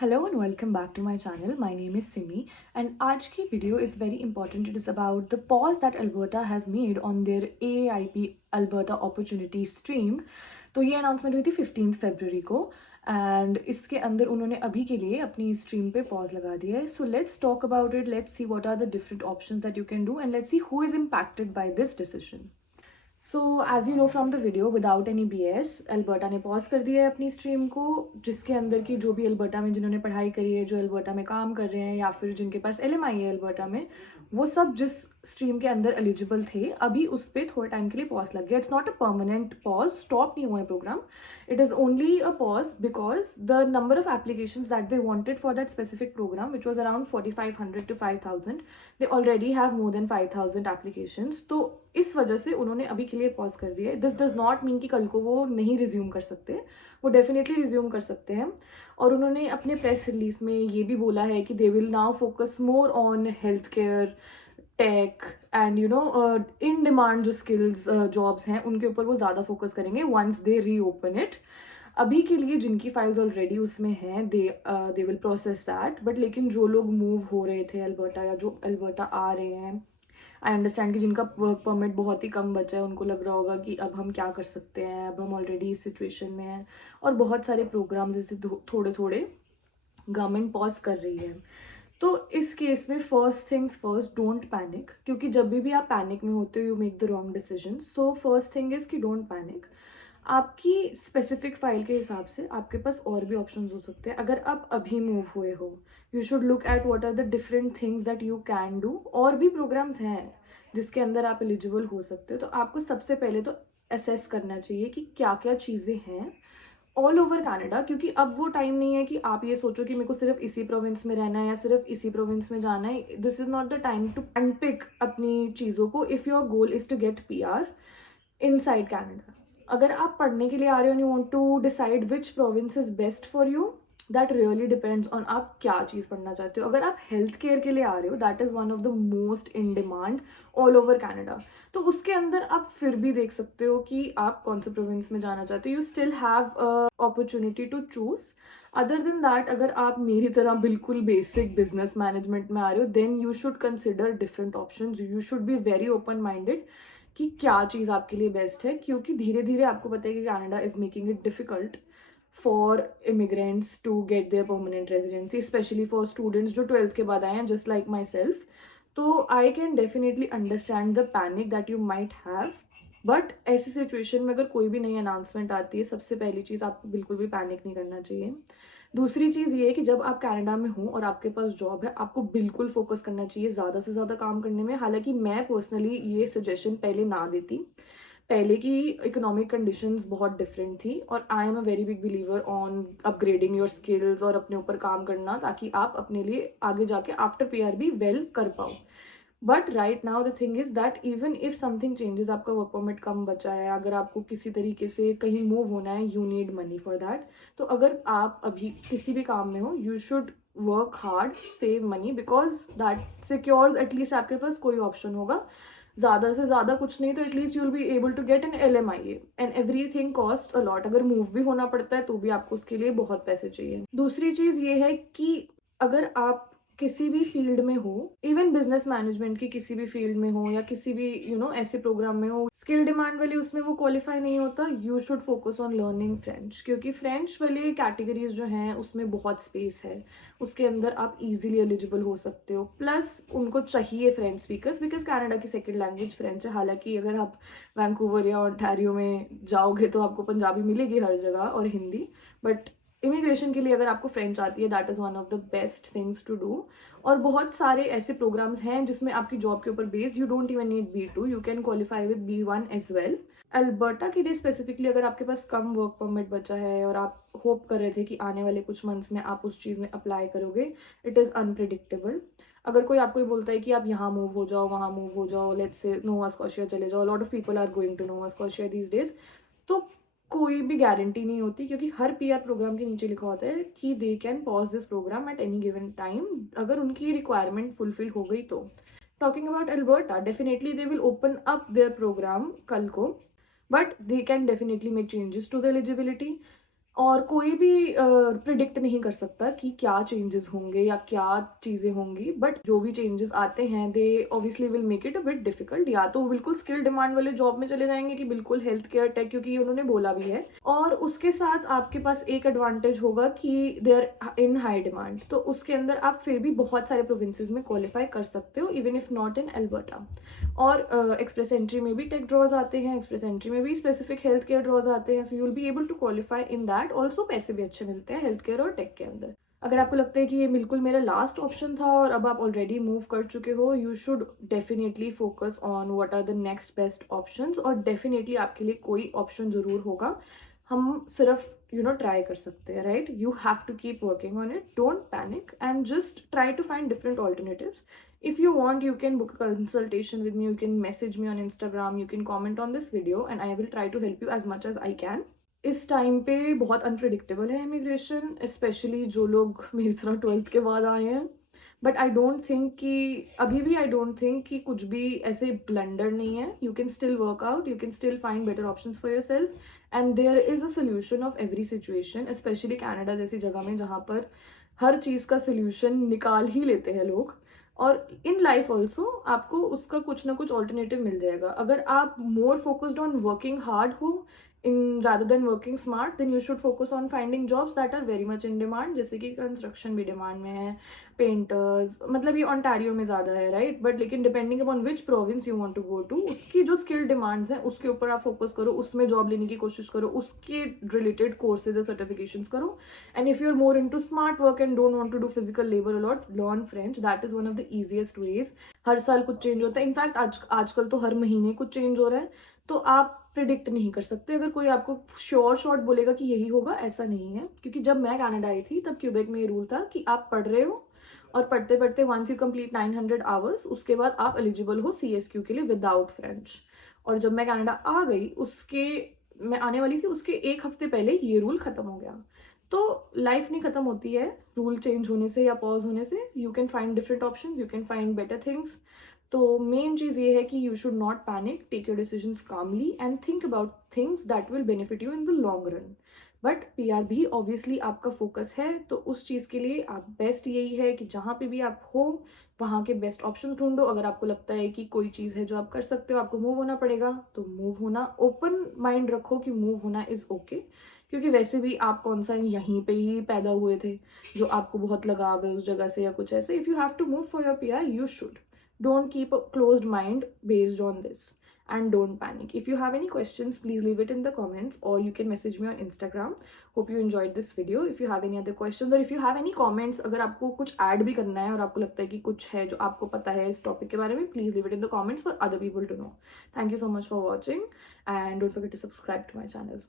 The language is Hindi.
Hello and welcome back to my channel. My name is Simi and आज की video is very important. It is about the pause that Alberta has made on their AIP Alberta Opportunity Stream. तो ये announcement हुई थी 15th February को and इसके अंदर उन्होंने अभी के लिए अपनी stream पे pause लगा दिया है. So let's talk about it. Let's see what are the different options that you can do and let's see who is impacted by this decision. So as you know from the video without any BS Alberta ने पॉज कर दिया है अपनी स्ट्रीम को, जिसके अंदर की जो भी अल्बर्टा में जिन्होंने पढ़ाई करी है, जो अल्बर्टा में काम कर रहे हैं या फिर जिनके पास LMI है अल्बर्टा में, वो सब जिस स्ट्रीम के अंदर एलिजिबल थे अभी उस पर थोड़े टाइम के लिए पॉज लग गया. It's not a permanent pause, stop नहीं हुआ है program. It is only a pause because the number of applications that they wanted for that specific program which was around 4500 to 5000, they already have more than 5000 applications. तो इस वजह से उन्होंने अभी के लिए पॉज कर दिया है. दिस डज नॉट मीन कि कल को वो नहीं रिज्यूम कर सकते, वो डेफिनेटली रिज्यूम कर सकते हैं. और उन्होंने अपने प्रेस रिलीज में ये भी बोला है कि they will now focus more on health care, tech and in demand जो स्किल्स जॉब्स हैं उनके ऊपर वो ज़्यादा फोकस करेंगे वंस दे रीओपन इट. अभी के लिए जिनकी फाइल्स ऑलरेडी उसमें हैं they will process that. But लेकिन जो लोग मूव हो रहे थे अल्बर्टा या जो अल्बर्टा आ रहे हैं, आई अंडरस्टैंड कि जिनका वर्क परमिट बहुत ही कम बचा है उनको लग रहा होगा कि अब हम क्या कर सकते हैं, अब हम ऑलरेडी इस सिचुएशन में हैं और बहुत सारे प्रोग्राम्स जैसे थोड़े थोड़े गवर्नमेंट पॉज कर रही है. तो इस केस में first things first, don't panic, क्योंकि जब भी आप पैनिक में होते हो you make the wrong decision. So first thing is कि डोंट पैनिक. आपकी स्पेसिफिक फाइल के हिसाब से आपके पास और भी ऑप्शंस हो सकते हैं. अगर आप अभी मूव हुए हो, you should look at what are the different things that you can do. और भी प्रोग्राम्स हैं जिसके अंदर आप एलिजिबल हो सकते हो. तो आपको सबसे पहले तो असेस करना चाहिए कि क्या क्या चीज़ें हैं ऑल ओवर कनाडा, क्योंकि अब वो टाइम नहीं है कि आप ये सोचो कि मेरे को सिर्फ इसी प्रोविंस में रहना है या सिर्फ इसी प्रोविंस में जाना है. This is not the time to unpack अपनी चीज़ों को if your goal is to get PR inside Canada. अगर आप पढ़ने के लिए आ रहे हो and you want to decide which province is best for you, that really depends on आप क्या चीज़ पढ़ना चाहते हो. अगर आप हेल्थ केयर के लिए आ रहे हो, that is one of the most in demand all over Canada. तो उसके अंदर आप फिर भी देख सकते हो कि आप कौन से प्रोविंस में जाना चाहते हो. You still have opportunity to choose. Other than that, अगर आप मेरी तरह बिल्कुल बेसिक बिजनेस मैनेजमेंट में आ रहे हो, then you should consider different options. You should be very open minded कि क्या चीज़ आपके लिए बेस्ट है, क्योंकि धीरे धीरे आपको पता है कि Canada is making it difficult for immigrants to get their permanent residency, specially for students जो 12th के बाद आए हैं, जस्ट लाइक माई सेल्फ. तो I can definitely understand the panic that you might have. But ऐसी सिचुएशन में अगर कोई भी नई अनाउंसमेंट आती है, सबसे पहली चीज़ आपको बिल्कुल भी पैनिक नहीं करना चाहिए. दूसरी चीज़ ये है कि जब आप कनाडा में हो और आपके पास जॉब है, आपको बिल्कुल फोकस करना चाहिए ज़्यादा से ज़्यादा काम करने में. हालांकि मैं पर्सनली ये सजेशन पहले ना देती, पहले की इकोनॉमिक कंडीशंस बहुत डिफरेंट थी और I am a very big believer on upgrading your skills और अपने ऊपर काम करना, ताकि आप अपने लिए आगे जाके आफ्टर PR भी वेल कर पाओ. But right now the thing is that even if something changes, आपका वर्क परमिट कम बचा है, अगर आपको किसी तरीके से कहीं मूव होना है, you need money for that. तो अगर आप अभी किसी भी काम में हो, you should work hard, save money, because that secures at least आपके पास कोई ऑप्शन होगा. ज़्यादा से ज़्यादा कुछ नहीं तो at least you will be able to get an LMIA and everything cost a lot. अगर मूव भी होना पड़ता है तो भी आपको उसके लिए बहुत पैसे चाहिए. दूसरी चीज़ ये है कि अगर आप किसी भी फील्ड में हो, इवन बिजनेस मैनेजमेंट की किसी भी फील्ड में हो या किसी भी ऐसे प्रोग्राम में हो, स्किल डिमांड वाले उसमें वो क्वालिफाई नहीं होता, you should focus on learning French, क्योंकि फ्रेंच वाले कैटेगरीज जो हैं उसमें बहुत स्पेस है, उसके अंदर आप इजीली एलिजिबल हो सकते हो. प्लस उनको चाहिए फ्रेंच स्पीकर्स, बिकॉज कनाडा की सेकेंड लैंग्वेज फ्रेंच है. हालांकि अगर आप वैंकूवर या ओंटारियो में जाओगे तो आपको पंजाबी मिलेगी हर जगह और हिंदी, बट इमिग्रेशन के लिए अगर आपको फ्रेंच आती है, that is one of the best things to do. और बहुत सारे ऐसे प्रोग्राम्स हैं जिसमें आपकी जॉब के ऊपर based, you don't even need B2, you can qualify with B1 as well. Alberta के लिए स्पेसिफिकली अगर आपके पास कम वर्क परमिट बचा है और आप होप कर रहे थे कि आने वाले कुछ मंथ्स में आप उस चीज़ में अप्लाई करोगे, इट इज़ अनप्रिडिक्टेबल. अगर कोई आपको ये बोलता है कि आप यहाँ मूव हो जाओ, वहाँ मूव हो जाओ, लेट्स से नोवा स्कॉशिया चले जाओ, lot of people are going to Nova Scotia these days, तो कोई भी गारंटी नहीं होती, क्योंकि हर PR प्रोग्राम के नीचे लिखा होता है कि they can pause this program at any given time, अगर उनकी रिक्वायरमेंट फुलफिल हो गई तो. Talking about Alberta, definitely they will open up their program कल को, but they can definitely make changes to the eligibility. और कोई भी प्रिडिक्ट नहीं कर सकता कि क्या चेंजेस होंगे या क्या चीज़ें होंगी, बट जो भी चेंजेस आते हैं दे obviously will make it a bit difficult. या तो वो बिल्कुल स्किल डिमांड वाले जॉब में चले जाएंगे कि बिल्कुल हेल्थ केयर टेक, क्योंकि उन्होंने बोला भी है। और उसके साथ आपके पास एक एडवांटेज होगा कि they are in high demand, तो उसके अंदर आप फिर भी बहुत सारे प्रोविंसेस में क्वालिफाई कर सकते हो, even if not in Alberta. और एक्सप्रेस एंट्री में भी टेक ड्रॉज आते हैं, एक्सप्रेस एंट्री में भी स्पेसिफिक हेल्थ केयर ड्रॉज आते हैं, so you will be able to qualify in that also. पैसे भी अच्छे मिलते हैं हेल्थ केयर और टेक के अंदर। अगर आपको लगता है कि ये बिल्कुल मेरा लास्ट ऑप्शन था और अब आप ऑलरेडी मूव कर चुके हो, you should definitely focus on what are the next best options. और डेफिनेटली आपके लिए कोई ऑप्शन जरूर होगा, हम सिर्फ ट्राई कर सकते हैं, right? You have to keep working on it, don't panic and just try to find different alternatives. If you want, you can book a consultation with me, you can message me on Instagram, you can comment on this video and I will try to help you as much as I can. इस टाइम पे बहुत अनप्रिडिक्टेबल है इमिग्रेशन, स्पेशली जो लोग मेरी तरह 12th के बाद आए हैं। बट आई डोंट थिंक कि अभी भी आई डोंट थिंक कि कुछ भी ऐसे ब्लंडर नहीं है। You can still work out, you can still find better options for yourself and there is a solution of every situation, specially Canada जैसी जगह में जहाँ पर हर चीज़ का सोल्यूशन निकाल ही लेते हैं लोग। और इन लाइफ ऑल्सो आपको उसका कुछ ना कुछ ऑल्टरनेटिव मिल जाएगा। अगर आप more focused on working hard हो in rather than working smart, then you should focus on finding jobs that are very much in demand, जैसे कि कंस्ट्रक्शन भी डिमांड में है, पेंटर्स, मतलब ये ऑन्टारियो में ज़्यादा है, राइट? बट लेकिन depending upon which province you want to go to, उसकी जो स्किल डिमांड्स हैं उसके ऊपर आप फोकस करो, उसमें जॉब लेने की कोशिश करो, उसके रिलेटेड कोर्सेज और सर्टिफिकेशंस करो। And if you are more into smart work and don't want to do physical labour a lot, learn French, that is one of the easiest ways. हर साल कुछ चेंज होता है, इनफैक्ट आजकल तो हर महीने कुछ चेंज हो रहा है, तो आप प्रिडिक्ट नहीं कर सकते। अगर कोई आपको श्योर शॉट बोलेगा कि यही होगा, ऐसा नहीं है। क्योंकि जब मैं कनाडा आई थी तब क्यूबेक में ये रूल था कि आप पढ़ रहे हो और पढ़ते पढ़ते वंस यू कंप्लीट 900 आवर्स, उसके बाद आप एलिजिबल हो CSQ के लिए विदाउट फ्रेंच। और जब मैं कनाडा आ गई, मैं आने वाली थी उसके एक हफ्ते पहले ये रूल खत्म हो गया। तो लाइफ नहीं खत्म होती है रूल चेंज होने से या पॉज होने से। You can find different options, you can find better things. तो मेन चीज़ ये है कि you should not panic, take your decisions calmly and think about things that will benefit you in the long run. But PR भी ऑब्वियसली आपका फोकस है, तो उस चीज़ के लिए आप बेस्ट यही है कि जहाँ पे भी आप हो वहाँ के बेस्ट ऑप्शन ढूंढो। अगर आपको लगता है कि कोई चीज़ है जो आप कर सकते हो, आपको मूव होना पड़ेगा, तो मूव होना, ओपन माइंड रखो कि मूव होना इज़ ओके। क्योंकि वैसे भी आप कौन सा यहीं पे ही पैदा हुए थे जो आपको बहुत लगाव है उस जगह से या कुछ ऐसे। If you have to move for your PR, you should. Don't keep a closed mind based on this and don't panic. If you have any questions, please leave it in the comments or you can message me on Instagram. Hope you enjoyed this video. If you have any other questions or if you have any comments, अगर आपको कुछ ऐड भी करना है और आपको लगता है कि कुछ है जो आपको पता है इस टॉपिक के बारे में, please leave it in the comments for other people to know. Thank you so much for watching and don't forget to subscribe to my channel.